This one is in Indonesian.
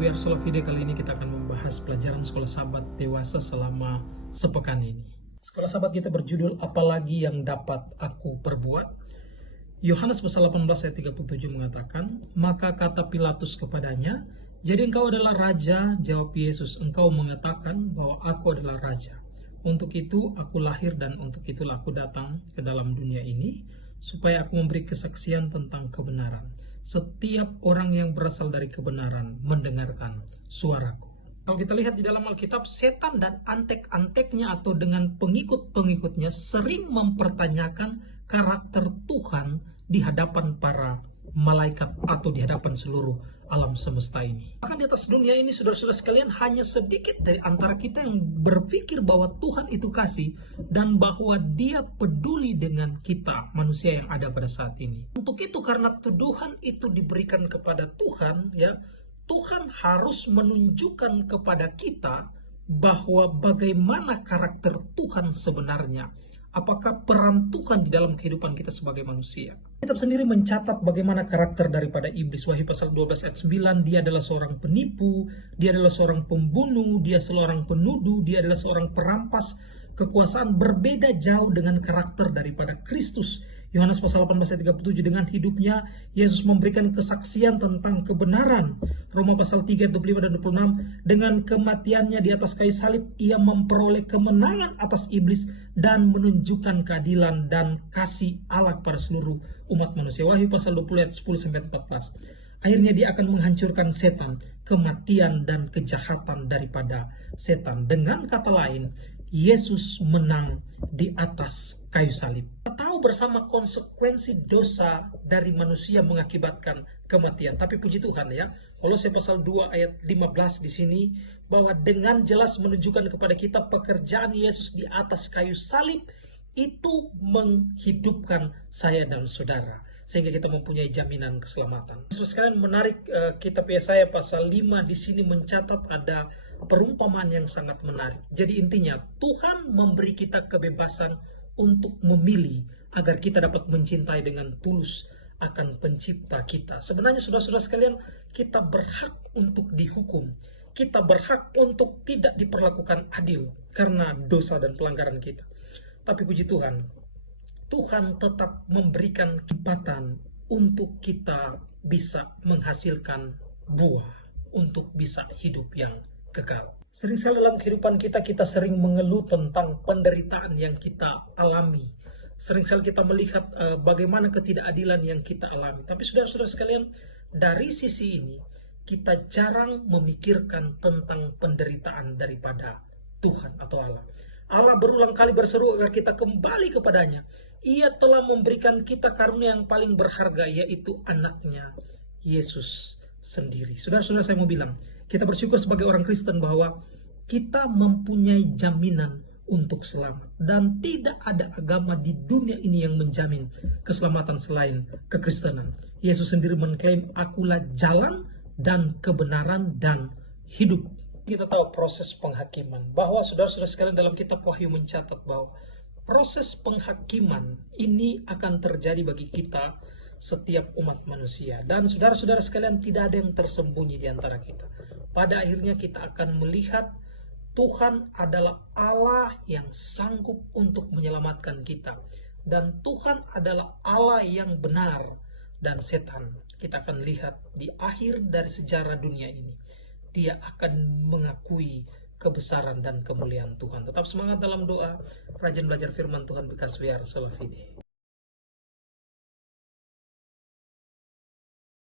We Are Solafide. Kali ini kita akan membahas pelajaran sekolah sahabat dewasa selama sepekan ini. Sekolah sahabat kita berjudul Apalagi yang dapat aku perbuat. Yohanes pasal 18 ayat 37 mengatakan, maka kata Pilatus kepadanya, jadi engkau adalah raja? Jawab Yesus, engkau mengatakan bahwa aku adalah raja. Untuk itu aku lahir dan untuk itulah aku datang ke dalam dunia ini, supaya aku memberi kesaksian tentang kebenaran. Setiap orang yang berasal dari kebenaran mendengarkan suaraku. Kalau kita lihat di dalam Alkitab, setan dan antek-anteknya atau dengan pengikut-pengikutnya sering mempertanyakan karakter Tuhan di hadapan para malaikat atau di hadapan seluruh alam semesta ini. Bahkan di atas dunia ini, saudara-saudara sekalian, hanya sedikit dari antara kita yang berpikir bahwa Tuhan itu kasih dan bahwa Dia peduli dengan kita, manusia yang ada pada saat ini. Untuk itu, karena tuduhan itu diberikan kepada Tuhan, ya, Tuhan harus menunjukkan kepada kita bahwa bagaimana karakter Tuhan sebenarnya. Apakah peran Tuhan di dalam kehidupan kita sebagai manusia? Kitab sendiri mencatat bagaimana karakter daripada iblis. Wahyu pasal 12 ayat 9, dia adalah seorang penipu, dia adalah seorang pembunuh, dia seorang penuduh, dia adalah seorang perampas kekuasaan. Berbeda jauh dengan karakter daripada Kristus. Yohanes pasal 18 ayat 37, dengan hidupnya Yesus memberikan kesaksian tentang kebenaran. Roma pasal 3 ayat 25 dan 26, dengan kematiannya di atas kayu salib ia memperoleh kemenangan atas iblis dan menunjukkan keadilan dan kasih Allah kepada seluruh umat manusia. Wahyu pasal 20 ayat 10 sampai 14. Akhirnya dia akan menghancurkan setan, kematian dan kejahatan daripada setan. Dengan kata lain, Yesus menang di atas kayu salib. Kita tahu bersama konsekuensi dosa dari manusia mengakibatkan kematian. Tapi puji Tuhan, ya, Kolose pasal 2 ayat 15 di sini, bahwa dengan jelas menunjukkan kepada kita pekerjaan Yesus di atas kayu salib itu menghidupkan saya dan saudara, sehingga kita mempunyai jaminan keselamatan. Sekalian menarik, kitab Yesaya pasal 5 di sini mencatat ada perumpamaan yang sangat menarik. Jadi intinya, Tuhan memberi kita kebebasan untuk memilih agar kita dapat mencintai dengan tulus akan pencipta kita. Sebenarnya saudara-saudara sekalian, kita berhak untuk dihukum. Kita berhak untuk tidak diperlakukan adil karena dosa dan pelanggaran kita. Tapi puji Tuhan, Tuhan tetap memberikan kesempatan untuk kita bisa menghasilkan buah, untuk bisa hidup yang kekal. Sering sekali dalam kehidupan kita, kita sering mengeluh tentang penderitaan yang kita alami. Sering sekali kita melihat bagaimana ketidakadilan yang kita alami. Tapi saudara-saudara sekalian, dari sisi ini, kita jarang memikirkan tentang penderitaan daripada Tuhan atau Allah. Allah berulang kali berseru agar kita kembali kepadanya. Ia telah memberikan kita karunia yang paling berharga, yaitu anaknya, Yesus sendiri. Saudara-saudara, saya mau bilang, kita bersyukur sebagai orang Kristen bahwa kita mempunyai jaminan untuk selamat. Dan tidak ada agama di dunia ini yang menjamin keselamatan selain kekristenan. Yesus sendiri mengklaim, akulah jalan dan kebenaran dan hidup. Kita tahu proses penghakiman, bahwa saudara-saudara sekalian, dalam kitab Wahyu mencatat bahwa proses penghakiman ini akan terjadi bagi kita setiap umat manusia. Dan saudara-saudara sekalian, tidak ada yang tersembunyi di antara kita. Pada akhirnya kita akan melihat Tuhan adalah Allah yang sanggup untuk menyelamatkan kita. Dan Tuhan adalah Allah yang benar. Dan setan, kita akan lihat di akhir dari sejarah dunia ini, dia akan mengakui kebesaran dan kemuliaan Tuhan. Tetap semangat dalam doa, rajin belajar firman Tuhan bekas We Are Solafide.